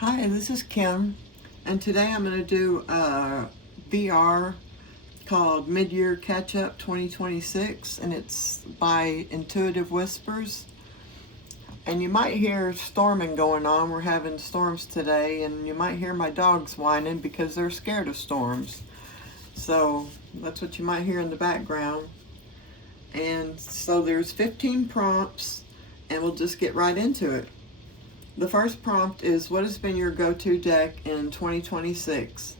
Hi, this is Kim, and today I'm going to do a VR called Mid-Year Catch-Up 2026, and it's by Intuitive Whispers. And you might hear storming going on. We're having storms today, and you might hear my dogs whining because they're scared of storms. So that's what you might hear in the background. And so there's 15 prompts, and we'll just get right into it. The first prompt is, what has been your go-to deck in 2026?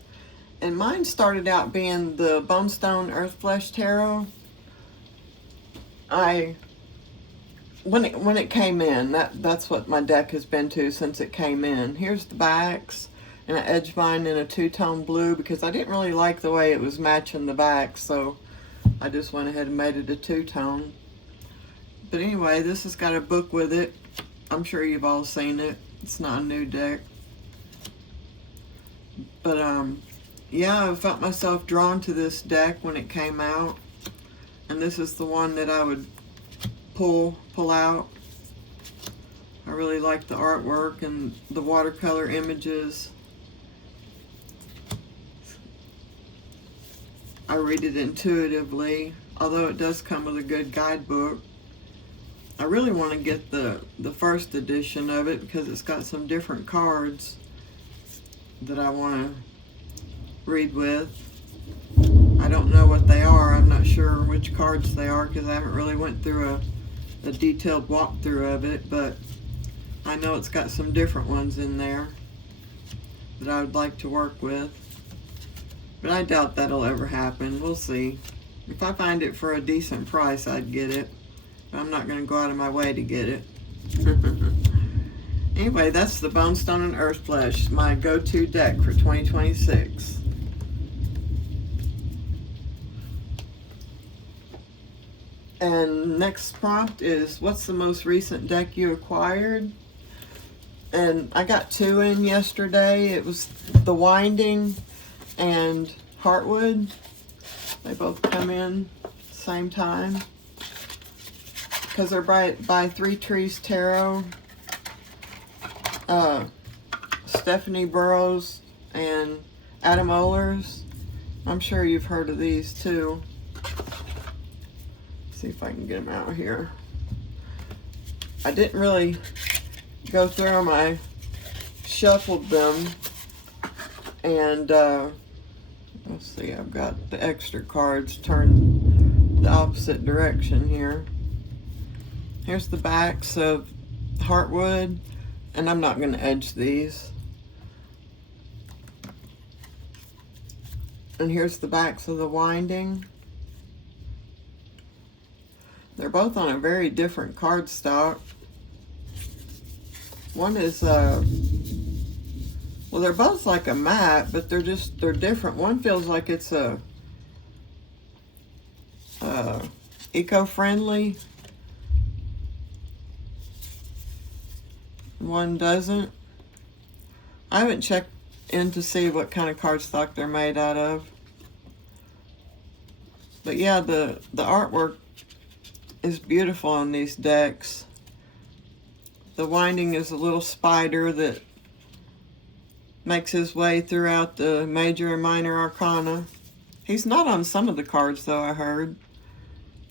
And mine started out being the Bonestone Earthflesh Tarot. When it came in, that's what my deck has been to since it came in. Here's the backs, and I edged mine in a two-tone blue because I didn't really like the way it was matching the back, so I just went ahead and made it a two-tone. But anyway, this has got a book with it. I'm sure you've all seen it. It's not a new deck. But yeah, I felt myself drawn to this deck when it came out. And this is the one that I would pull out. I really like the artwork and the watercolor images. I read it intuitively, although it does come with a good guidebook. I really want to get the first edition of it because it's got some different cards that I want to read with. I don't know what they are. I'm not sure which cards they are because I haven't really went through a detailed walkthrough of it, but I know it's got some different ones in there that I would like to work with. But I doubt that'll ever happen. We'll see. If I find it for a decent price, I'd get it. I'm not going to go out of my way to get it. Anyway, that's the Bonestone and Earthflesh, my go-to deck for 2026. And next prompt is, what's the most recent deck you acquired? And I got two in yesterday. It was the Winding and Heartwood. They both come in same time, because they're by Three Trees Tarot, Stephanie Burrows and Adam Ohlers. I'm sure you've heard of these too. Let's see if I can get them out here. I didn't really go through them. I shuffled them, and let's see, I've got the extra cards turned the opposite direction here. Here's the backs of Heartwood, and I'm not going to edge these. And here's the backs of the Winding. They're both on a very different cardstock. One is, well, they're both like a matte, but they're different. One feels like it's a eco-friendly. One doesn't. I haven't checked in to see what kind of cardstock they're made out of. But yeah, the artwork is beautiful on these decks. The Winding is a little spider that makes his way throughout the major and minor arcana. He's not on some of the cards though, I heard.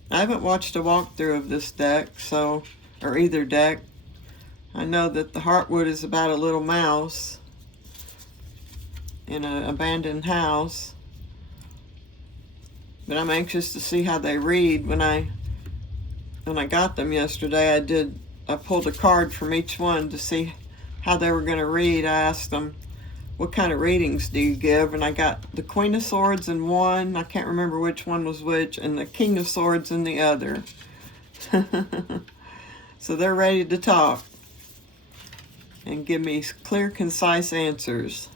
I haven't watched a walkthrough of this deck, or either deck. I know that the Heartwood is about a little mouse in an abandoned house. But I'm anxious to see how they read. When I got them yesterday, I pulled a card from each one to see how they were going to read. I asked them, what kind of readings do you give? And I got the Queen of Swords in one, I can't remember which one was which, and the King of Swords in the other. So they're ready to talk and give me clear, concise answers.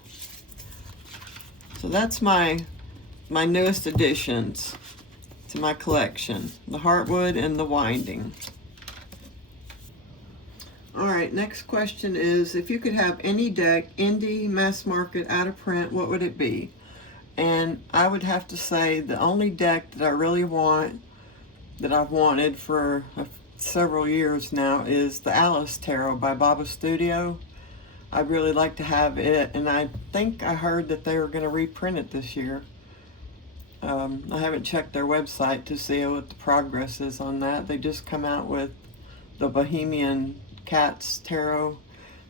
So that's my newest additions to my collection, the Heartwood and the Winding. All right, next question is, if you could have any deck, indie, mass market, out of print, what would it be? And I would have to say the only deck that I really want, that I've wanted for several years now, is the Alice Tarot by Baba Studio. I'd really like to have it, and I think I heard that they were going to reprint it this year. I haven't checked their website to see what the progress is on that. They just come out with the Bohemian Cats Tarot,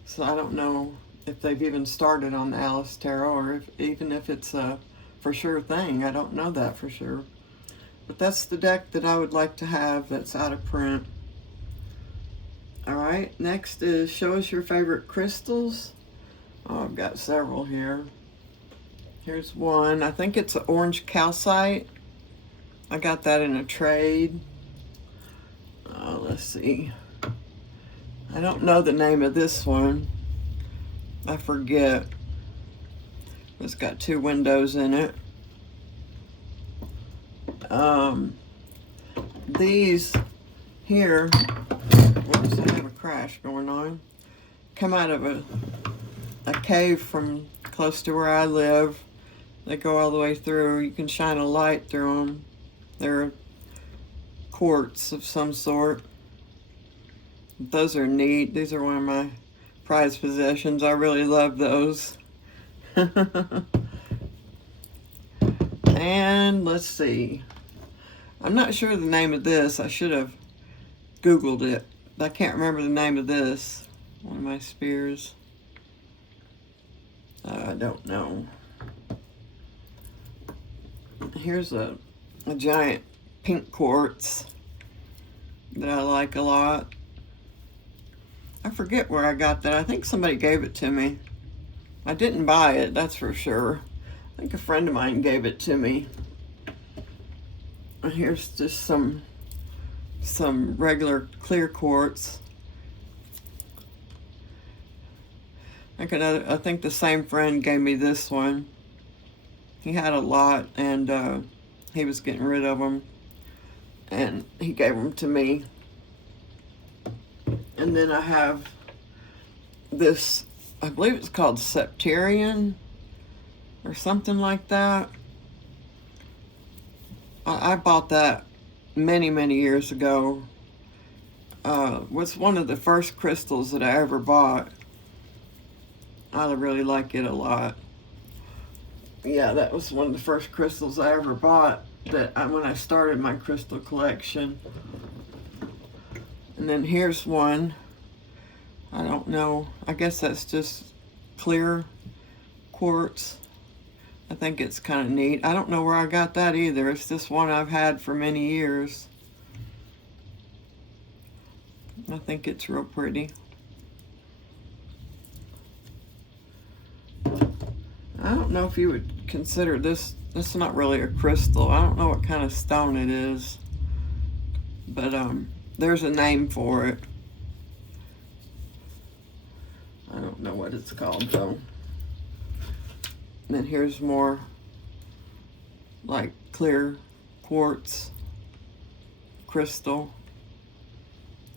so I don't know if they've even started on the Alice Tarot, or even if it's a for sure thing. I don't know that for sure. But that's the deck that I would like to have that's out of print. Alright, next is show us your favorite crystals. Oh, I've got several here. Here's one. I think it's an orange calcite. I got that in a trade. Let's see. I don't know the name of this one. I forget. It's got 2 windows in it. These here, whoops, I have a crash going on, come out of a cave from close to where I live. They go all the way through. You can shine a light through them. They're quartz of some sort. Those are neat. These are one of my prized possessions. I really love those. And let's see. I'm not sure the name of this. I should have Googled it. I can't remember the name of this. One of my spears. I don't know. Here's a giant pink quartz that I like a lot. I forget where I got that. I think somebody gave it to me. I didn't buy it, that's for sure. I think a friend of mine gave it to me. And here's just some regular clear quartz. I think the same friend gave me this one. He had a lot, and he was getting rid of them, and he gave them to me. And then I have this, I believe it's called Septarian or something like that. I bought that many years ago. Was one of the first crystals that I ever bought. I really like it a lot. Yeah, that was one of the first crystals I ever bought when I started my crystal collection. And then here's one. I don't know. I guess that's just clear quartz. I think it's kind of neat. I don't know where I got that either. It's just one I've had for many years. I think it's real pretty. I don't know if you would consider this is not really a crystal. I don't know what kind of stone it is. But there's a name for it. I don't know what it's called though. And then here's more like clear quartz crystal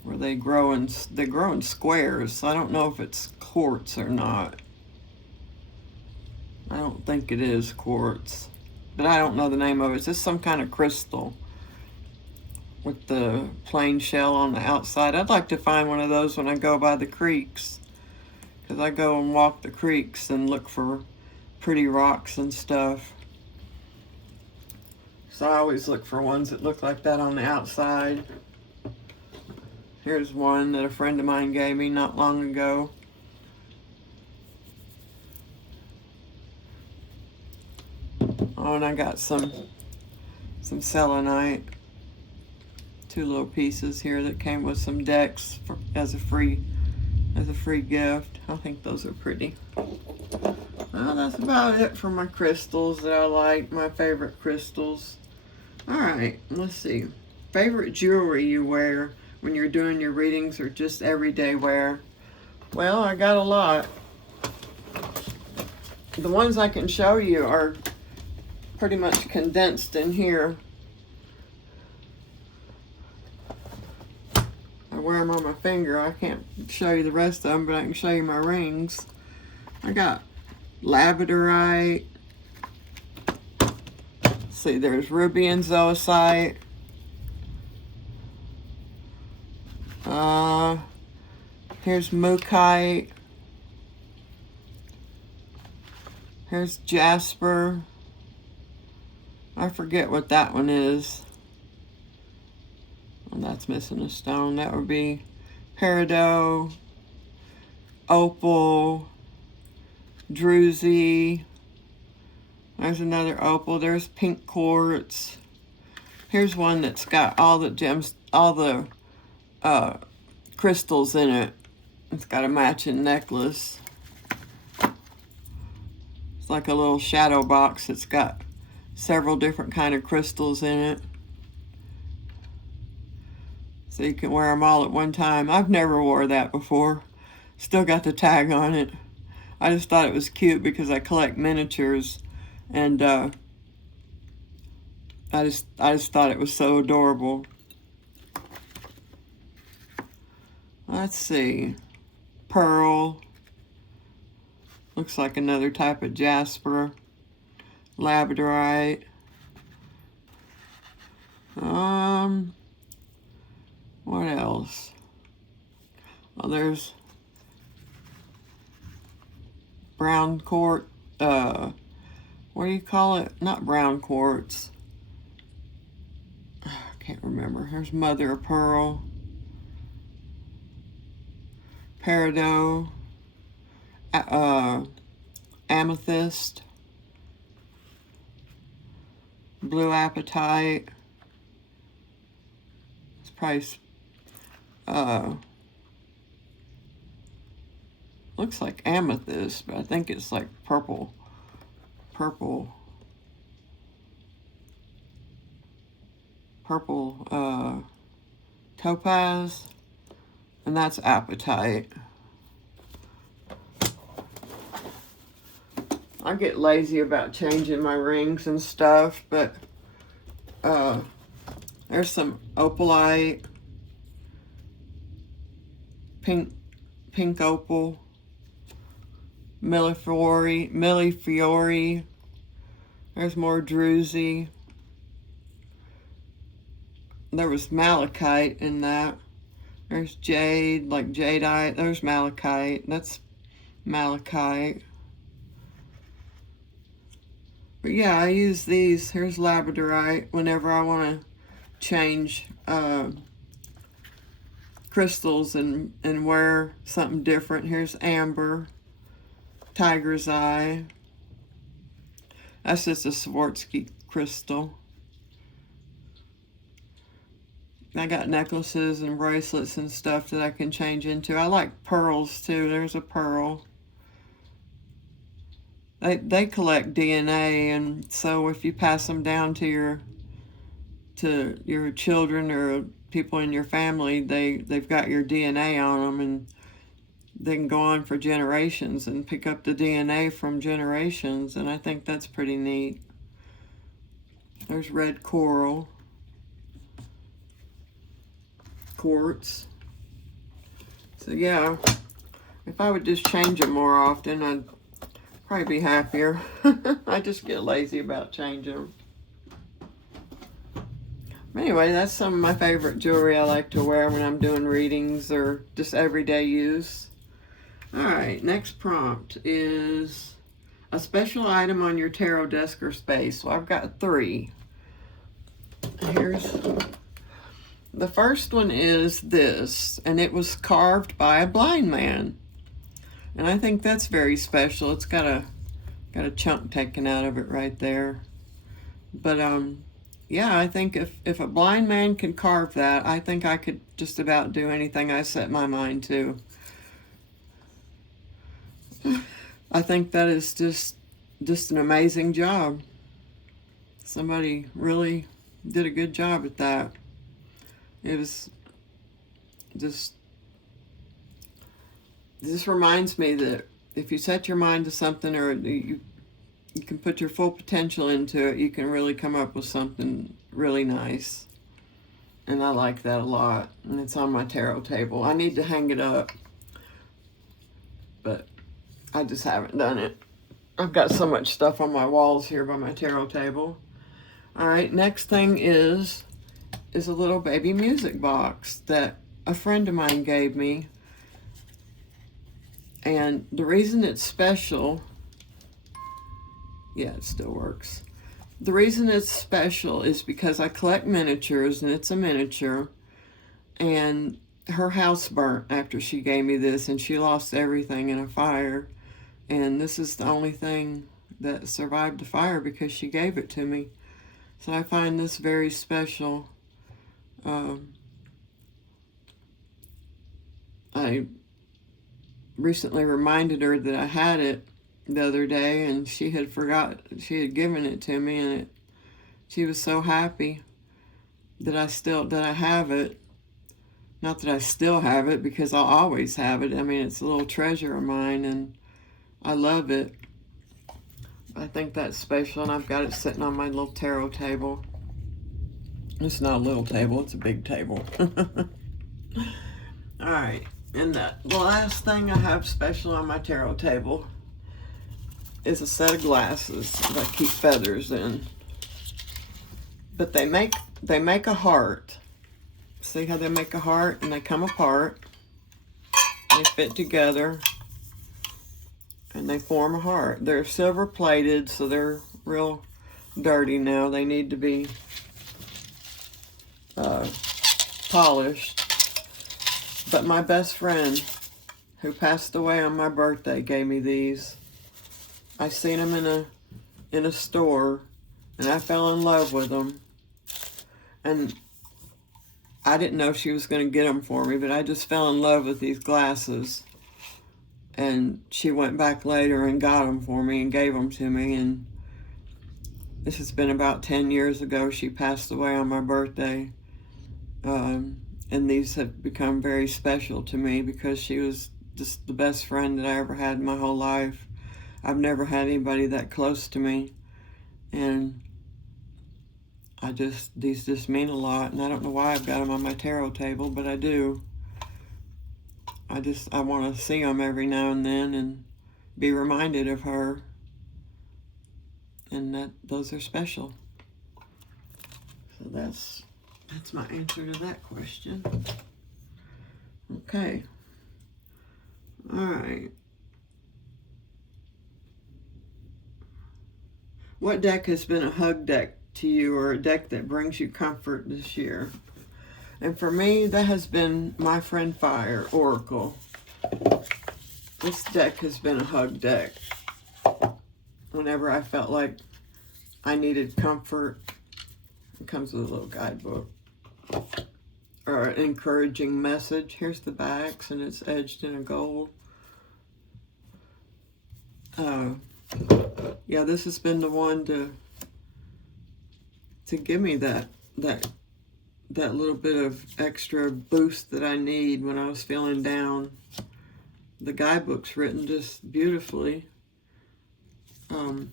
where they grow in squares. So I don't know if it's quartz or not. I don't think it is quartz, but I don't know the name of it. It's just some kind of crystal with the plain shell on the outside. I'd like to find one of those when I go by the creeks, because I go and walk the creeks and look for pretty rocks and stuff. So I always look for ones that look like that on the outside. Here's one that a friend of mine gave me not long ago. Oh, and I got some selenite. 2 little pieces here that came with some decks as a free gift. I think those are pretty. Well, that's about it for my crystals that I like, my favorite crystals. Alright, let's see. Favorite jewelry you wear when you're doing your readings or just everyday wear? Well, I got a lot. The ones I can show you are pretty much condensed in here. I wear them on my finger. I can't show you the rest of them, but I can show you my rings. I got labradorite. Let's see, there's ruby and zoisite. Here's mookite. Here's jasper. I forget what that one is. Oh, that's missing a stone. That would be peridot, opal, druzy. There's another opal. There's pink quartz. Here's one that's got all the gems, all the crystals in it. It's got a matching necklace. It's like a little shadow box that's got several different kind of crystals in it. So you can wear them all at one time. I've never wore that before. Still got the tag on it. I just thought it was cute because I collect miniatures, and I just thought it was so adorable. Let's see. Pearl. Looks like another type of jasper. Labradorite. What else? Oh, there's brown quartz. What do you call it? Not brown quartz. I can't remember. There's mother of pearl. Peridot. Amethyst. Blue apatite. It's probably looks like amethyst, but I think it's like purple topaz, and that's apatite. I get lazy about changing my rings and stuff, but there's some opalite, pink opal, Millefiori. There's more druzy. There was malachite in that. There's jade, like jadeite. There's malachite. That's malachite. But yeah, I use these. Here's labradorite whenever I want to change crystals and wear something different. Here's amber, tiger's eye. That's just a Swarovski crystal. I got necklaces and bracelets and stuff that I can change into. I like pearls too. There's a pearl. They collect DNA, and so if you pass them down to your children or people in your family, they've got your DNA on them, and they can go on for generations and pick up the DNA from generations, and I think that's pretty neat. There's red coral, quartz. So yeah, if I would just change them more often, I'd probably be happier. I just get lazy about changing them. Anyway, that's some of my favorite jewelry I like to wear when I'm doing readings or just everyday use. Alright, next prompt is a special item on your tarot desk or space. So I've got 3. Here's the first one is this, and it was carved by a blind man. And I think that's very special. It's got a chunk taken out of it right there. But yeah, I think if a blind man can carve that, I think I could just about do anything I set my mind to. I think that is just an amazing job. Somebody really did a good job at that. It was just, this reminds me that if you set your mind to something, or you can put your full potential into it, you can really come up with something really nice. And I like that a lot. And it's on my tarot table. I need to hang it up, but I just haven't done it. I've got so much stuff on my walls here by my tarot table. All right, next thing is a little baby music box that a friend of mine gave me. And the reason it's special Yeah, it still works. The reason it's special is because I collect miniatures, and it's a miniature, and her house burnt after she gave me this, and she lost everything in a fire, and this is the only thing that survived the fire because she gave it to me. So I find this very special. I recently reminded her that I had it the other day, and she had forgot she had given it to me, and she was so happy that I have it. Not that I still have it, because I'll always have it. I mean, it's a little treasure of mine, and I love it. I think that's special, and I've got it sitting on my little tarot table. It's not a little table, it's a big table. Alright, and the last thing I have special on my tarot table is a set of glasses that I keep feathers in. But they make a heart. See how they make a heart, and they come apart. They fit together, and they form a heart. They're silver plated, so they're real dirty now. They need to be polished. But my best friend, who passed away on my birthday, gave me these. I seen them in a store, and I fell in love with them. And I didn't know she was going to get them for me, but I just fell in love with these glasses. And she went back later and got them for me and gave them to me. And this has been about 10 years ago. She passed away on my birthday. And these have become very special to me because she was just the best friend that I ever had in my whole life. I've never had anybody that close to me. And these just mean a lot. And I don't know why I've got them on my tarot table, but I do. I want to see them every now and then and be reminded of her. And those are special. So that's my answer to that question. Okay. All right. What deck has been a hug deck to you, or a deck that brings you comfort this year? And for me, that has been My Friend Fire Oracle. This deck has been a hug deck. Whenever I felt like I needed comfort, it comes with a little guidebook. Or an encouraging message. Here's the backs, and it's edged in a gold. Yeah, this has been the one to give me that little bit of extra boost that I need when I was feeling down. The guidebook's written just beautifully. The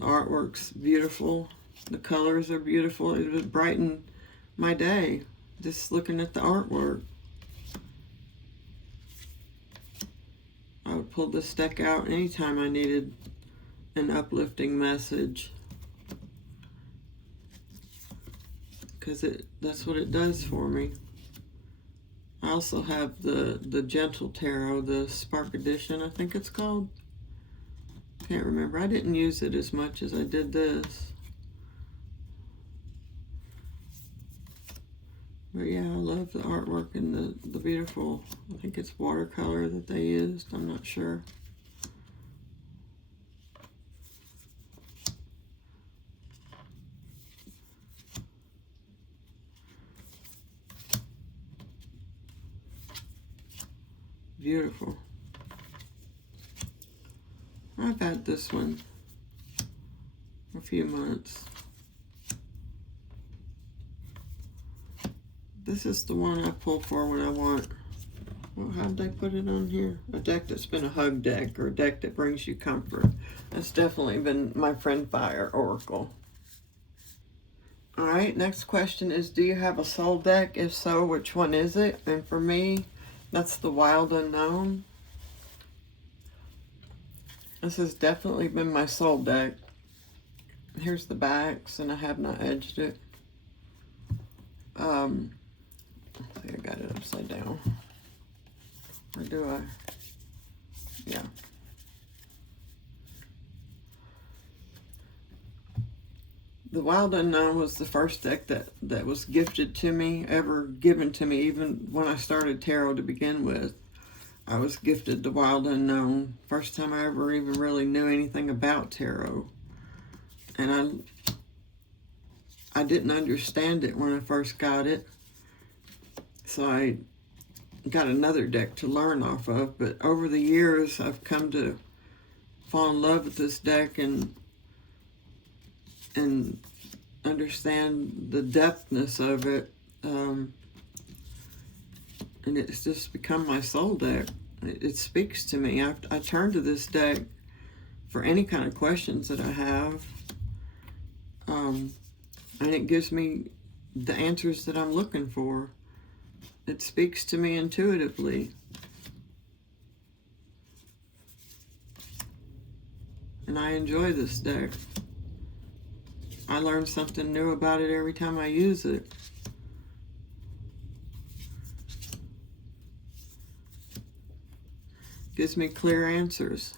artwork's beautiful. The colors are beautiful. It would brighten my day just looking at the artwork. I would pull this deck out anytime I needed an uplifting message, because that's what it does for me. I also have the Gentle Tarot, the Spark Edition, I think it's called. Can't remember. I didn't use it as much as I did this. But yeah, I love the artwork and the beautiful, I think it's watercolor that they used. I'm not sure. Beautiful. I've had this one a few months. This is the one I pull for when I want, well, how'd they put it on here? A deck that's been a hug deck, or a deck that brings you comfort. That's definitely been My Friend Fire Oracle. All right, next question is, do you have a soul deck? If so, which one is it? And for me, that's the Wild Unknown. This has definitely been my soul deck. Here's the backs, and I have not edged it. I got it upside down. Or do I? Yeah. The Wild Unknown was the first deck that was gifted to me, ever given to me, even when I started tarot to begin with. I was gifted the Wild Unknown. First time I ever even really knew anything about tarot. And I didn't understand it when I first got it. So I got another deck to learn off of. But over the years, I've come to fall in love with this deck and understand the depthness of it, and it's just become my soul deck. It speaks to me. I turn to this deck for any kind of questions that I have, and it gives me the answers that I'm looking for. It speaks to me intuitively, and I enjoy this deck. I learn something new about it every time I use it. Gives me clear answers.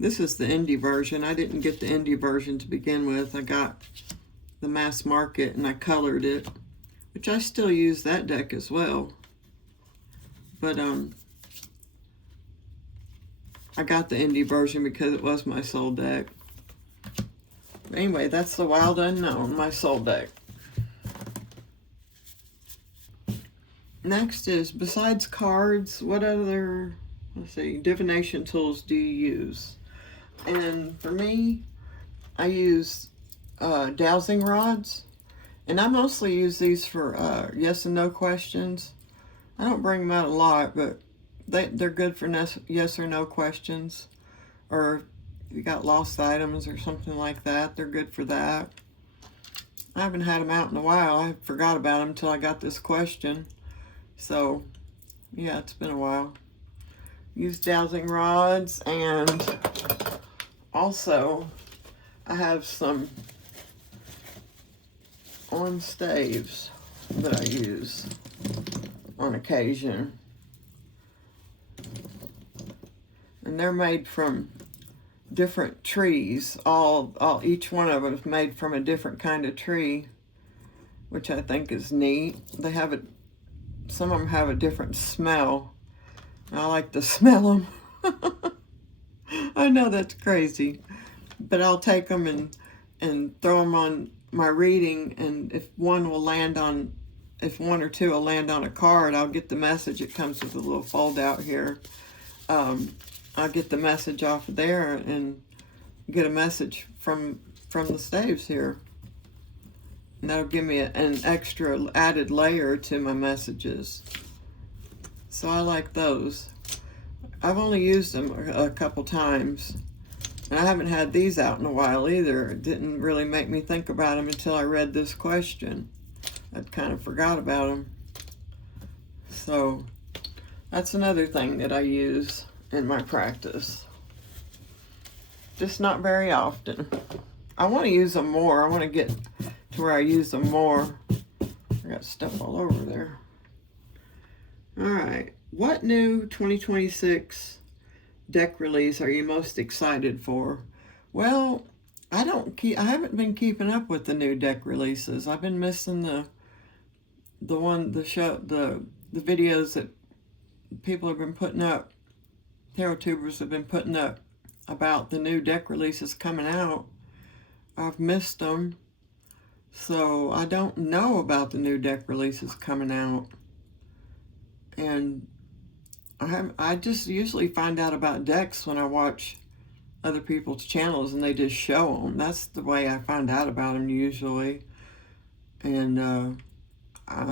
This is the indie version. I didn't get the indie version to begin with. I got the mass market and I colored it, which I still use that deck as well. But I got the indie version because it was my soul deck. But anyway, that's the Wild Unknown, my soul deck. Next is, besides cards, what other, divination tools do you use? And for me, I use dowsing rods. And I mostly use these for yes and no questions. I don't bring them out a lot, but they're good for yes or no questions, or if you got lost items or something like that, they're good for that. I haven't had them out in a while. I forgot about them until I got this question. So, yeah, it's been a while. Use dowsing rods, and also I have some on staves that I use on occasion. And they're made from different trees. Each one of them is made from a different kind of tree, which I think is neat. Some of them have a different smell. I like to smell them. I know that's crazy, but I'll take them and throw them on my reading, and if one or two will land on a card, I'll get the message. It comes with a little fold out here. I'll get the message off of there and get a message from the staves here. And that'll give me an extra added layer to my messages. So I like those. I've only used them a couple times. And I haven't had these out in a while either. It didn't really make me think about them until I read this question. I'd kind of forgot about them. So that's another thing that I use in my practice. Just not very often. I want to use them more. I want to get to where I use them more. I got stuff all over there. All right. What new 2026 deck release are you most excited for? Well, I haven't been keeping up with the new deck releases. I've been missing the videos that people have been putting up. Tarot tubers have been putting up about the new deck releases coming out. I've missed them, so I don't know about the new deck releases coming out. And I just usually find out about decks when I watch other people's channels and they just show them. That's the way I find out about them usually. And I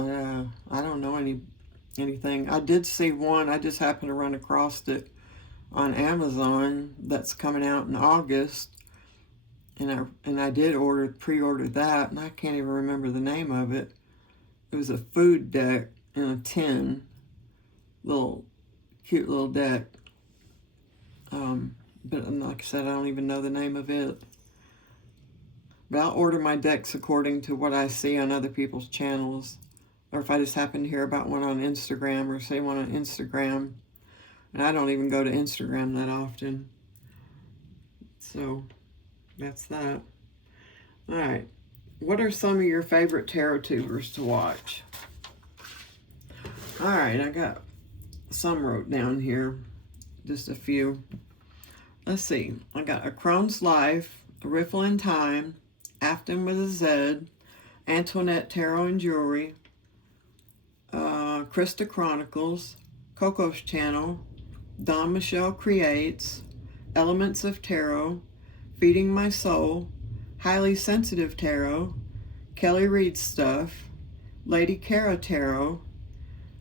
don't know anything. I did see one. I just happened to run across it on Amazon that's coming out in August, and I did pre-order that, and I can't even remember the name of it. It was a food deck in a tin, cute little deck. But like I said, I don't even know the name of it. But I'll order my decks according to what I see on other people's channels, or if I just happen to hear about one on Instagram or see one on Instagram. And I don't even go to Instagram that often. So that's that. All right. What are some of your favorite tarot tubers to watch? All right, I got some wrote down here, just a few. Let's see. I got A Crone's Life, A Riffle in Time, Afton with a Z, Antoinette Tarot and Jewelry, Krista Chronicles, Coco's Channel, Don Michelle Creates, Elements of Tarot, Feeding My Soul, Highly Sensitive Tarot, Kelly Reed Stuff, Lady Cara Tarot,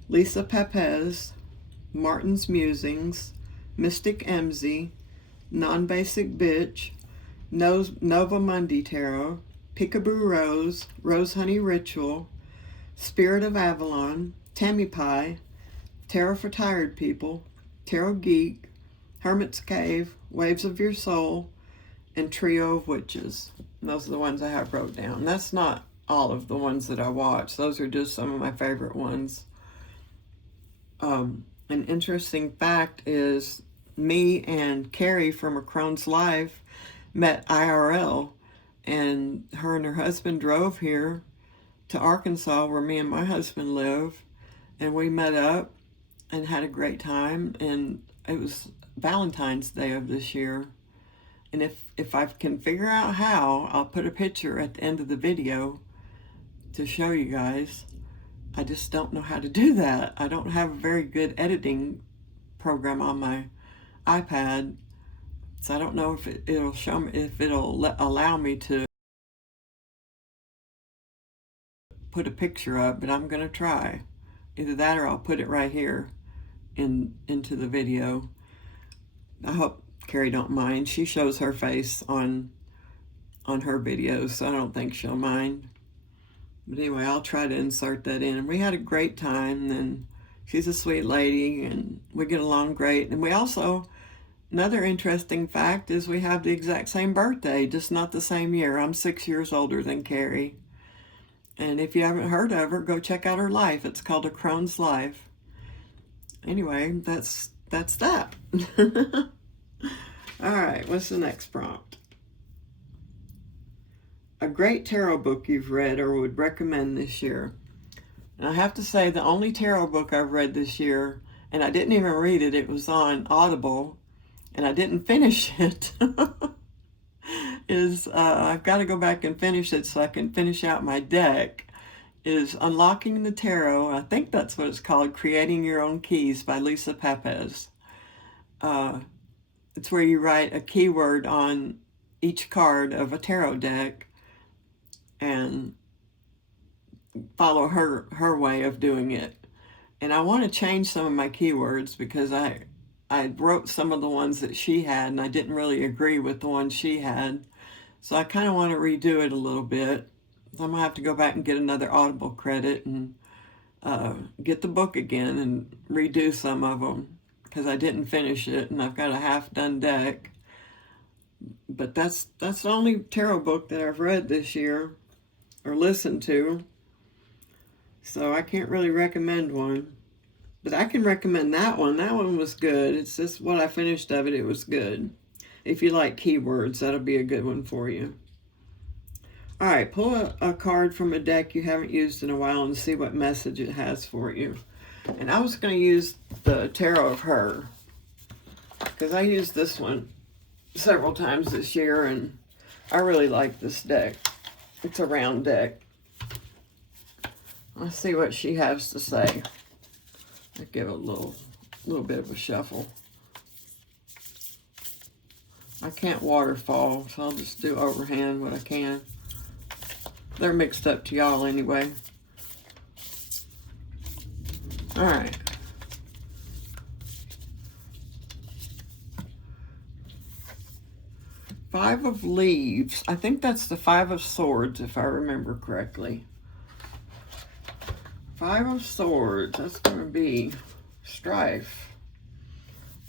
Lisa Pepez, Martin's Musings, Mystic Emzy, Non-Basic Bitch, Nova Mundi Tarot, Peekaboo Rose, Rose Honey Ritual, Spirit of Avalon, Tammy Pie, Tarot for Tired People, Tarot Geek, Hermit's Cave, Waves of Your Soul, and Trio of Witches. And those are the ones I have wrote down. That's not all of the ones that I watch. Those are just some of my favorite ones. An interesting fact is me and Carrie from A Crone's Life met IRL, and her husband drove here to Arkansas where me and my husband live, and we met up and had a great time, and it was Valentine's Day of this year. And if I can figure out how, I'll put a picture at the end of the video to show you guys. I just don't know how to do that. I don't have a very good editing program on my iPad, so I don't know if it'll show me, if it'll allow me to put a picture up, but I'm gonna try. Either that or I'll put it right here into the video. I hope Carrie don't mind. She shows her face on her videos, so I don't think she'll mind. But anyway, I'll try to insert that in. And we had a great time, and she's a sweet lady, and we get along great. And we also, another interesting fact is we have the exact same birthday, just not the same year. I'm 6 years older than Carrie. And if you haven't heard of her, go check out her life. It's called A Crone's Life. Anyway, that's that. All right, what's the next prompt? A great tarot book you've read or would recommend this year. And I have to say, the only tarot book I've read this year, and I didn't even read it, it was on Audible, and I didn't finish it, is, I've got to go back and finish it so I can finish out my deck, is Unlocking the Tarot. I think that's what it's called, Creating Your Own Keys by Lisa Pepez. It's where you write a keyword on each card of a tarot deck and follow her way of doing it. And I want to change some of my keywords because I wrote some of the ones that she had and I didn't really agree with the ones she had. So I kind of want to redo it a little bit. So I'm going to have to go back and get another Audible credit and get the book again and redo some of them because I didn't finish it and I've got a half-done deck. But that's the only tarot book that I've read this year or listened to. So I can't really recommend one. But I can recommend that one. That one was good. It's just what I finished of it. It was good. If you like keywords, that'll be a good one for you. All right, pull a card from a deck you haven't used in a while and see what message it has for you. And I was going to use the Tarot of Her because I used this one several times this year and I really like this deck. It's a round deck. Let's see what she has to say. I'll give it a little bit of a shuffle. I can't waterfall, so I'll just do overhand what I can. They're mixed up to y'all anyway. All right. Five of Leaves. I think that's the Five of Swords, if I remember correctly. Five of Swords. That's going to be strife.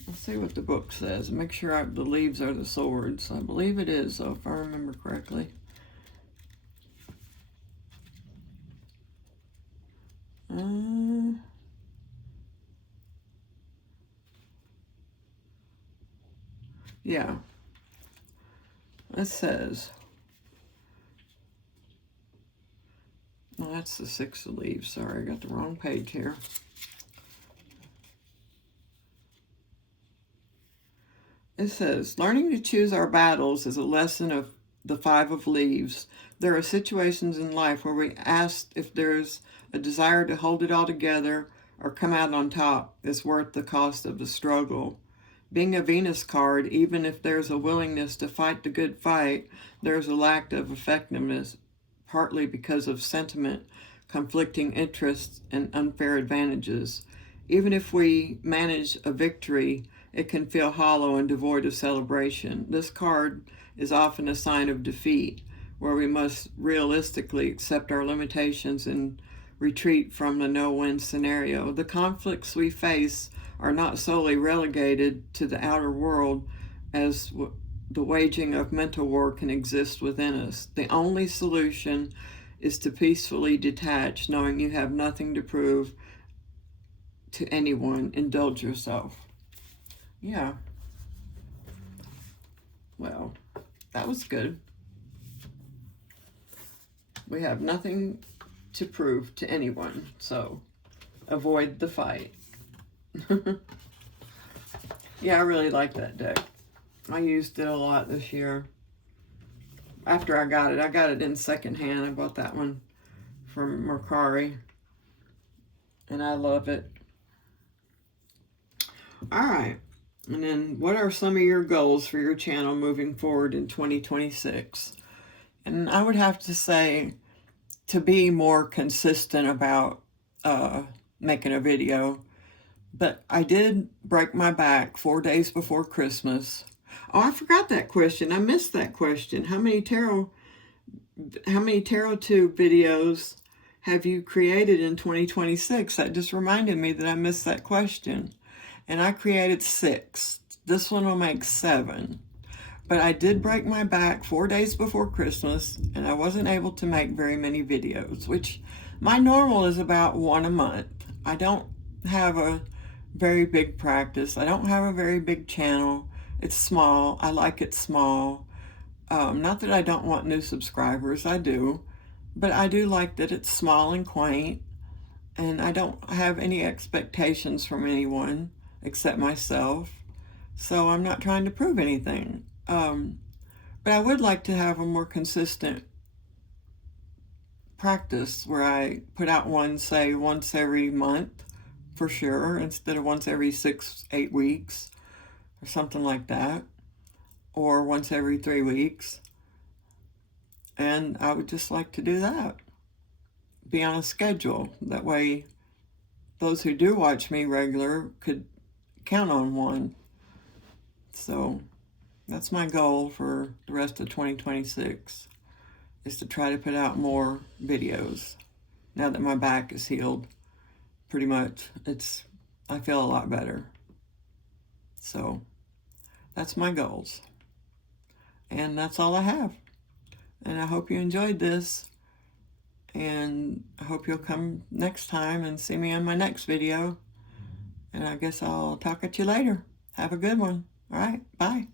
Let's see what the book says. Make sure the leaves are the swords. I believe it is, though, if I remember correctly. Yeah. It says, well, that's the 6 of leaves. Sorry, I got the wrong page here. It says, learning to choose our battles is a lesson of the 5 of leaves. There are situations in life where we ask if there's a desire to hold it all together or come out on top is worth the cost of the struggle. Being a Venus card, even if there's a willingness to fight the good fight, there's a lack of effectiveness, partly because of sentiment, conflicting interests, and unfair advantages. Even if we manage a victory, it can feel hollow and devoid of celebration. This card is often a sign of defeat, where we must realistically accept our limitations and retreat from the no-win scenario. The conflicts we face are not solely relegated to the outer world, as the waging of mental war can exist within us. The only solution is to peacefully detach, knowing you have nothing to prove to anyone. Indulge yourself. Yeah. Well, that was good. We have nothing to prove to anyone, so avoid the fight. Yeah, I really like that deck. I used it a lot this year. After I got it in secondhand. I bought that one from Mercari, and I love it. All right, and then what are some of your goals for your channel moving forward in 2026? And I would have to say to be more consistent about making a video. But I did break my back 4 days before Christmas. Oh, I forgot that question. I missed that question. How many tarot tube videos have you created in 2026? That just reminded me that I missed that question. And I created 6. This one will make 7. But I did break my back 4 days before Christmas, and I wasn't able to make very many videos, which my normal is about 1 a month. I don't have a very big practice. I don't have a very big channel. It's small. I like it small. Not that I don't want new subscribers. I do. But I do like that it's small and quaint. And I don't have any expectations from anyone except myself. So I'm not trying to prove anything. But I would like to have a more consistent practice where I put out one, say, once every month for sure, instead of once every 6-8 weeks or something like that, or once every 3 weeks. And I would just like to do that, be on a schedule. That way those who do watch me regular could count on one. So that's my goal for the rest of 2026, is to try to put out more videos. Now that my back is healed, pretty much, I feel a lot better. So that's my goals. And that's all I have. And I hope you enjoyed this. And I hope you'll come next time and see me on my next video. And I guess I'll talk at you later. Have a good one. All right, bye.